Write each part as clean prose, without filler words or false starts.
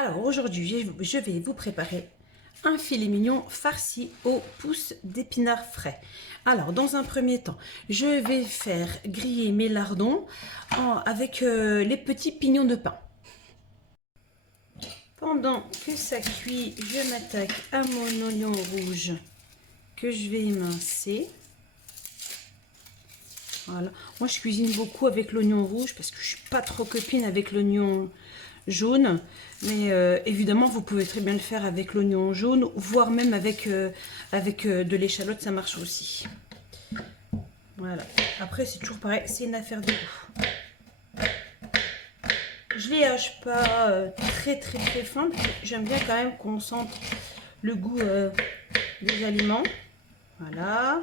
Alors aujourd'hui, je vais vous préparer un filet mignon farci aux pousses d'épinards frais. Alors dans un premier temps, je vais faire griller mes lardons avec les petits pignons de pain. Pendant que ça cuit, je m'attaque à mon oignon rouge que je vais émincer. Voilà. Moi je cuisine beaucoup avec l'oignon rouge parce que je suis pas trop copine avec l'oignon jaune, mais évidemment vous pouvez très bien le faire avec l'oignon jaune, voire même avec de l'échalote, ça marche aussi. Voilà, après c'est toujours pareil, c'est une affaire de goût. Je les hache pas très fin, parce que j'aime bien quand même qu'on sente le goût des aliments. Voilà.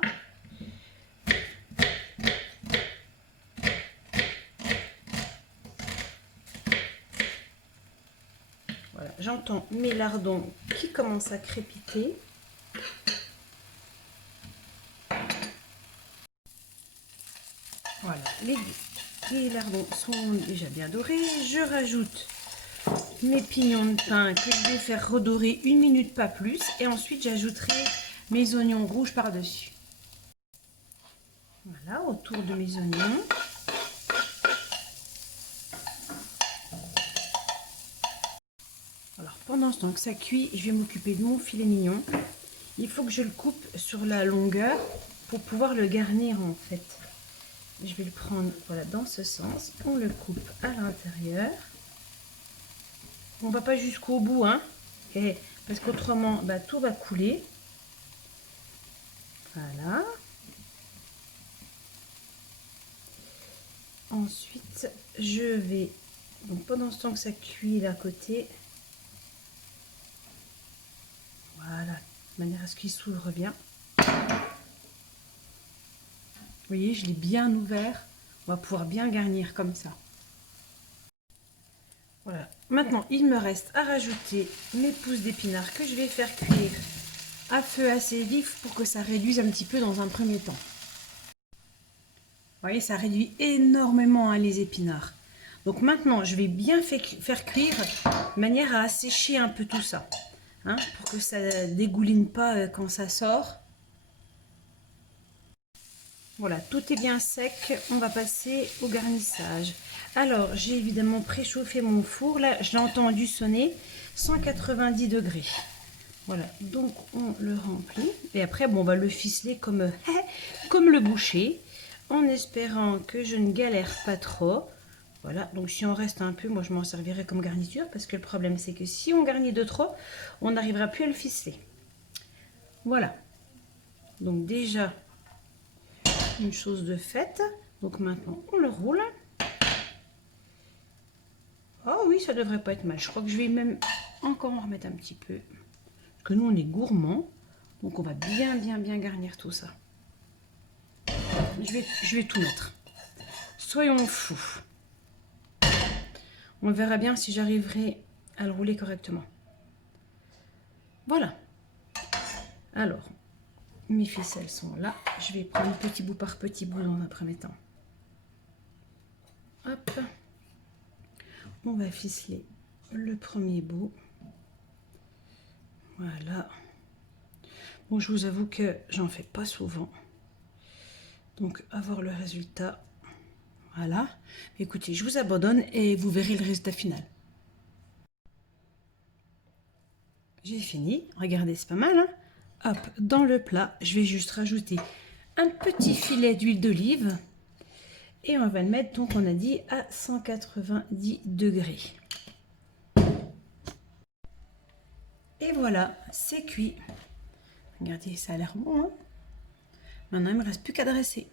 Voilà, j'entends mes lardons qui commencent à crépiter. Voilà, les lardons sont déjà bien dorés. Je rajoute mes pignons de pain que je vais faire redorer 1 minute, pas plus. Et ensuite, j'ajouterai mes oignons rouges par-dessus. Voilà, autour de mes oignons. Alors, pendant ce temps que ça cuit, je vais m'occuper de mon filet mignon. Il faut que je le coupe sur la longueur pour pouvoir le garnir en fait. Je vais le prendre voilà, dans ce sens. On le coupe à l'intérieur. On ne va pas jusqu'au bout, hein, parce qu'autrement, bah, tout va couler. Voilà. Ensuite, je vais, donc pendant ce temps que ça cuit là à côté, voilà, de manière à ce qu'il s'ouvre bien. Vous voyez, je l'ai bien ouvert. On va pouvoir bien garnir comme ça. Voilà. Maintenant, il me reste à rajouter mes pousses d'épinards que je vais faire cuire à feu assez vif pour que ça réduise un petit peu dans un premier temps. Vous voyez, ça réduit énormément hein, les épinards. Donc maintenant, je vais bien faire cuire de manière à assécher un peu tout ça. Hein, pour que ça ne dégouline pas quand ça sort. Voilà, tout est bien sec. On va passer au garnissage. Alors, j'ai évidemment préchauffé mon four. Là, je l'ai entendu sonner 190 degrés. Voilà, donc on le remplit. Et après, bon, on va le ficeler comme le boucher. En espérant que je ne galère pas trop. Voilà, donc si on reste un peu, moi je m'en servirai comme garniture. Parce que le problème, c'est que si on garnit de trop, on n'arrivera plus à le ficeler. Voilà. Donc déjà... une chose de faite. Donc maintenant on le roule. Oh oui, ça devrait pas être mal. Je crois que je vais même encore en remettre un petit peu, parce que nous on est gourmands, donc on va bien garnir tout ça. Je vais tout mettre. Soyons fous. On verra bien si j'arriverai à le rouler correctement. Voilà. Alors mes ficelles sont là. Je vais prendre petit bout par petit bout dans un premier temps. Hop. On va ficeler le premier bout. Voilà. Bon, je vous avoue que j'en fais pas souvent. Donc, avoir le résultat. Voilà. Écoutez, je vous abandonne et vous verrez le résultat final. J'ai fini. Regardez, c'est pas mal, hein? Hop, dans le plat, je vais juste rajouter un petit filet d'huile d'olive. Et on va le mettre, donc on a dit, à 190 degrés. Et voilà, c'est cuit. Regardez, ça a l'air bon, hein? Maintenant, il ne me reste plus qu'à dresser.